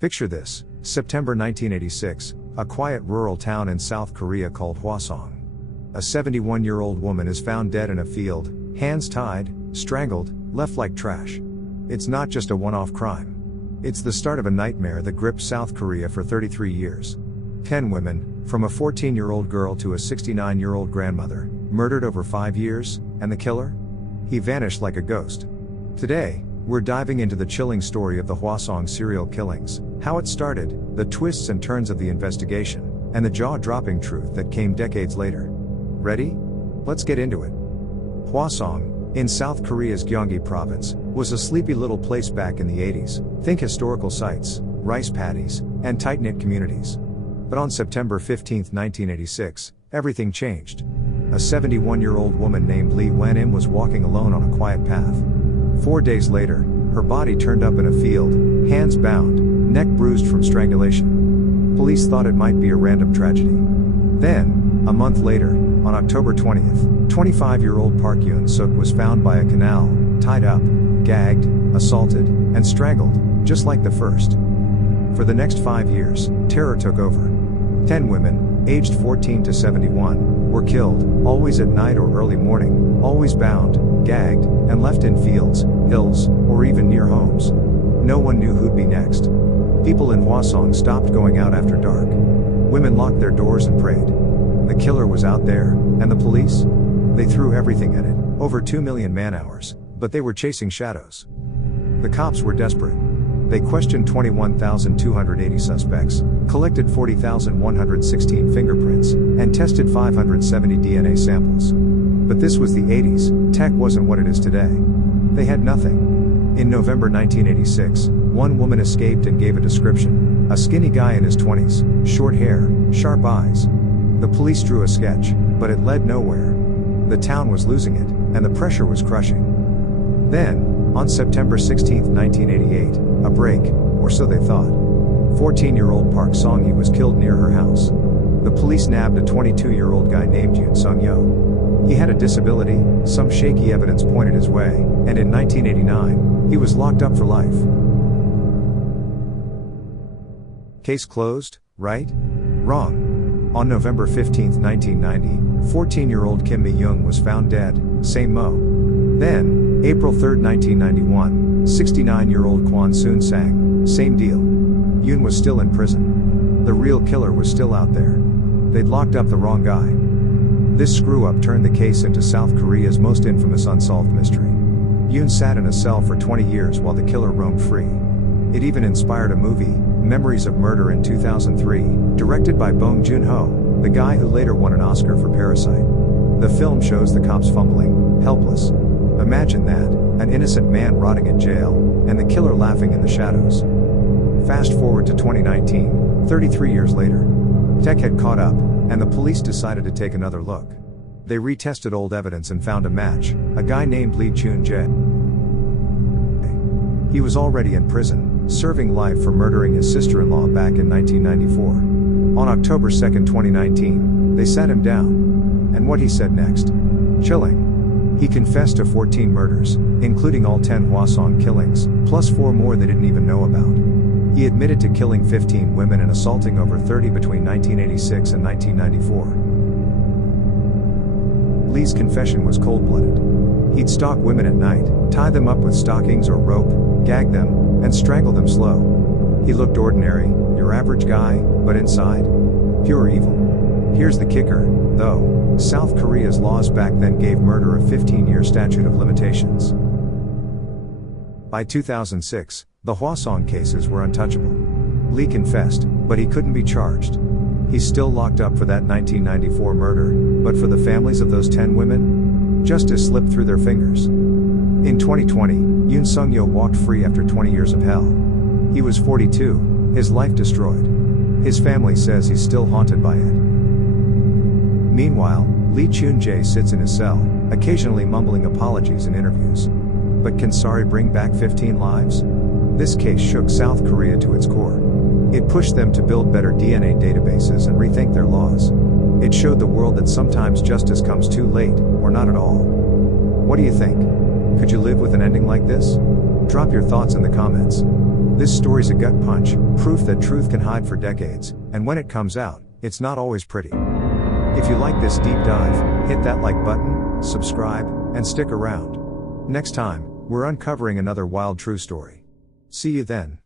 Picture this, September 1986, a quiet rural town in South Korea called Hwaseong. A 71-year-old woman is found dead in a field, hands tied, strangled, left like trash. It's not just a one-off crime. It's the start of a nightmare that gripped South Korea for 33 years. 10 women, from a 14-year-old girl to a 69-year-old grandmother, murdered over 5 years, and the killer? He vanished like a ghost. Today, we're diving into the chilling story of the Hwaseong serial killings, how it started, the twists and turns of the investigation, and the jaw-dropping truth that came decades later. Ready? Let's get into it. Hwaseong, in South Korea's Gyeonggi province, was a sleepy little place back in the 80s. Think historical sites, rice paddies, and tight-knit communities. But on September 15, 1986, everything changed. A 71-year-old woman named Lee Wan-im was walking alone on a quiet path. 4 days later, her body turned up in a field, hands bound, neck bruised from strangulation. Police thought it might be a random tragedy. Then, a month later, on October 20th, 25-year-old Park Yoon-suk was found by a canal, tied up, gagged, assaulted, and strangled, just like the first. For the next 5 years, terror took over. 10 women, aged 14 to 71, were killed, always at night or early morning, always bound, gagged, and left in fields, hills, or even near homes. No one knew who'd be next. People in Hwaseong stopped going out after dark. Women locked their doors and prayed. The killer was out there, and the police? They threw everything at it, over 2 million man-hours, but they were chasing shadows. The cops were desperate. They questioned 21,280 suspects, collected 40,116 fingerprints, and tested 570 DNA samples. But this was the 80s, tech wasn't what it is today. They had nothing. In November 1986, one woman escaped and gave a description: a skinny guy in his 20s, short hair, sharp eyes. The police drew a sketch, but it led nowhere. The town was losing it, and the pressure was crushing. Then, on September 16, 1988, a break, or so they thought. 14-year-old Park Song-hee was killed near her house. The police nabbed a 22-year-old guy named Yoon Sung-yo. He had a disability, some shaky evidence pointed his way, and in 1989, he was locked up for life. Case closed, right? Wrong. On November 15, 1990, 14-year-old Kim Mi-young was found dead, same Mo. Then, April 3, 1991, 69-year-old Kwon Soon-sang, same deal. Yoon was still in prison. The real killer was still out there. They'd locked up the wrong guy. This screw-up turned the case into South Korea's most infamous unsolved mystery. Yoon sat in a cell for 20 years while the killer roamed free. It even inspired a movie, Memories of Murder, in 2003, directed by Bong Joon-ho, the guy who later won an Oscar for Parasite. The film shows the cops fumbling, helpless. Imagine that, an innocent man rotting in jail, and the killer laughing in the shadows. Fast forward to 2019, 33 years later. Tech had caught up, and the police decided to take another look. They retested old evidence and found a match: a guy named Lee Chun-jae. He was already in prison, serving life for murdering his sister-in-law back in 1994. On October 2, 2019, they sat him down. And what he said next? Chilling. He confessed to 14 murders, including all 10 Hwaseong killings, plus 4 more they didn't even know about. He admitted to killing 15 women and assaulting over 30 between 1986 and 1994. Lee's confession was cold-blooded. He'd stalk women at night, tie them up with stockings or rope, gag them, and strangle them slow. He looked ordinary, your average guy, but inside, pure evil. Here's the kicker, though: South Korea's laws back then gave murder a 15-year statute of limitations. By 2006, the Hwaseong cases were untouchable. Lee confessed, but he couldn't be charged. He's still locked up for that 1994 murder, but for the families of those 10 women, justice slipped through their fingers. In 2020, Yoon Sung-yo walked free after 20 years of hell. He was 42, his life destroyed. His family says he's still haunted by it. Meanwhile, Lee Chun-jae sits in his cell, occasionally mumbling apologies in interviews. But can sorry bring back 15 lives? This case shook South Korea to its core. It pushed them to build better DNA databases and rethink their laws. It showed the world that sometimes justice comes too late, or not at all. What do you think? Could you live with an ending like this? Drop your thoughts in the comments. This story's a gut punch, proof that truth can hide for decades, and when it comes out, it's not always pretty. If you like this deep dive, hit that like button, subscribe, and stick around. Next time, we're uncovering another wild true story. See you then.